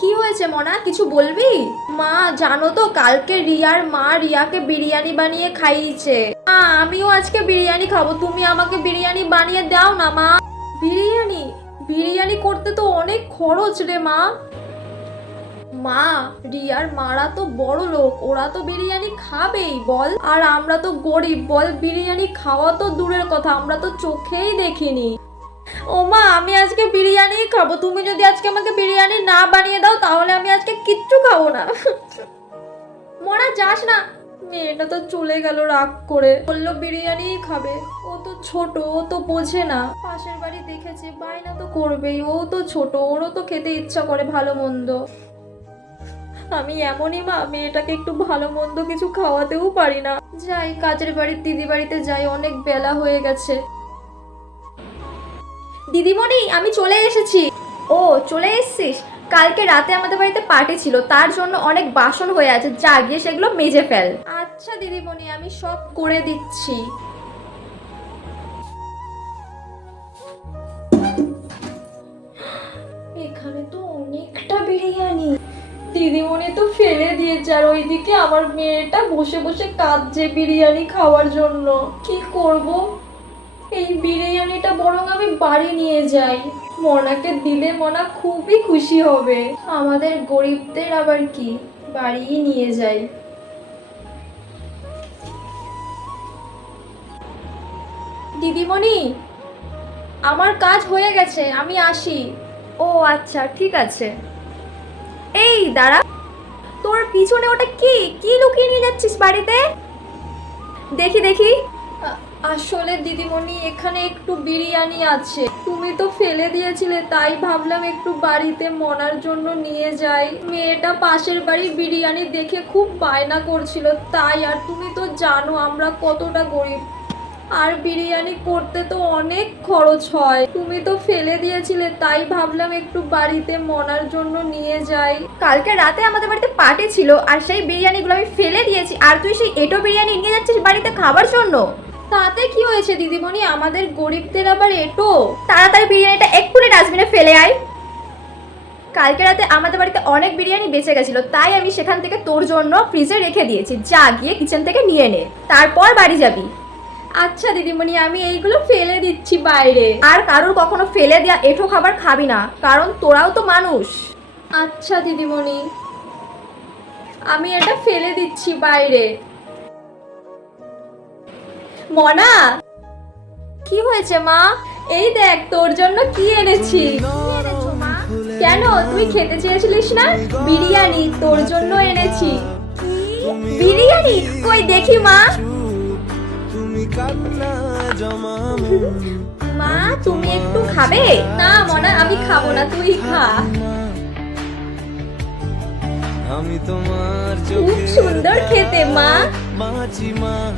কি হয়েছে মনা? কিছু বলবি? মা, জানো তো কালকে রিয়ার মা রিয়াকে বিরিয়ানি বানিয়ে খাইয়েছে। মা, আমিও আজকে বিরিয়ানি খাব। তুমি আমাকে বিরিয়ানি বানিয়ে দাও না, মা। বিরিয়ানি? বিরিয়ানি করতে তো অনেক খরচ রে, মা। মা, রিয়ার মারা তো বড় লোক। ওরা তো বিরিয়ানি খাবেই, বল। আর আমরা তো গরিব, বল। বিরিয়ানি খাওয়া তো দূরের কথা। আমরা তো চোখেই দেখিনি। ও মা, আমি আজকে বিরিয়ানি খাব। তুমি যদি আজকে আমাকে বিরিয়ানি না বানিয়ে দাও, তাহলে আমি আজকে কিচ্ছু খাব না। মনা যাস না। মেয়েটা তো চলে গেল রাগ করে। বলল বিরিয়ানি খাবে। ও তো ছোট, ও তো বোঝে না। পাশের বাড়ি দেখেছে, বায়না তো করবেই। ও তো ছোট, ওরও তো খেতে ইচ্ছা করে ভালো মন্দ। আমি এমনই মা, মেয়েটাকে একটু ভালো মন্দ কিছু খাওয়াতেও পারি না। যাই, কাজের বাড়ির দিদি বাড়িতে যাই, অনেক বেলা হয়ে গেছে। দিদিমণি, আমি চলে এসেছি। ও, চলে এসেছিস? কালকে রাতে আমাদের বাড়িতে পার্টি ছিল, তার জন্য অনেক বাসন হয়ে আছে, যা গিয়ে সেগুলো মেজে ফেল। আচ্ছা দিদিমণি, আমি সব করে দিচ্ছি। এখানে তো অনেকটা বিরিয়ানি। দিদিমণি তো ফেলে দিয়েছে, আর ওইদিকে আমার মেয়েটা বসে বসে কাঁদছে বিরিয়ানি খাওয়ার জন্য। কি করব? এই বিরিয়ানিটা বরং আমি বাড়ি নিয়ে যাই। মনাকে দিলে মনা খুবই খুশি হবে। আমাদের গরিবদের আবার কি? বাড়িই নিয়ে যাই। দিদিমণি, আমার কাজ হয়ে গেছে, আমি আসি। ও আচ্ছা ঠিক আছে। এই, দাঁড়া। তোর পিছনে ওটা কি? কি লুকিয়ে নিয়ে যাচ্ছিস বাড়িতে? দেখি দেখি। আসলে দিদিমণি, এখানে একটু বিরিয়ানি আছে। তুমি তো ফেলে দিয়েছিলে, তাই ভাবলাম একটু বাড়িতে মনার জন্য নিয়ে যাই। মেয়েটা পাশের বাড়ি বিরিয়ানি দেখে খুব বায়না করছিল, তাই আর তুমি তো জানো আমরা কতটা গরিব। আর বিরিয়ানি করতে তো অনেক খরচ হয়। তুমি তো ফেলে দিয়েছিলে, তাই ভাবলাম একটু বাড়িতে মনার জন্য নিয়ে যাই। কালকে রাতে আমাদের বাড়িতে পার্টি ছিল, আর সেই বিরিয়ানিগুলো আমি ফেলে দিয়েছি, আর তুই সেই এটো বিরিয়ানি নিয়ে যাচ্ছিস বাড়িতে খাবার জন্য? তাতে কি হয়েছে দিদিমণি? আমাদের গরিবদের আবার এটো। তাড়াতাড়ি বিরিয়ানিটা এক্ষুনি ডাস্টবিনে ফেলে আয়। কালকে রাতে আমাদের বাড়িতে অনেক বিরিয়ানি বেঁচে গেছিল তাই আমি সেখান থেকে তোর জন্য ফ্রিজে রেখে দিয়েছি। যা গিয়ে কিচেন থেকে নিয়ে নে তারপর বাড়ি যাবি। আচ্ছা দিদিমণি আমি এইগুলো ফেলে দিচ্ছি বাইরে। আর কারোর কখনো ফেলে দেওয়া এঁঠো খাবার খাবি না কারণ তোরাও তো মানুষ। আচ্ছা দিদিমণি। আমি এটা ফেলে দিচ্ছি বাইরে। মনা! কি হয়েছে মা? এই দেখ তোর জন্য কি এনেছি। কেন? তুই খেতে চেয়েছিলিস না? বিরিয়ানি তোর জন্য এনেছি। বিরিয়ানি? কই দেখি মা। মা তুমি একটু খাবে? না মনা আমি খাব না তুই খা। আমি তোমার খুব সুন্দর খেতে মা। মাছি মা।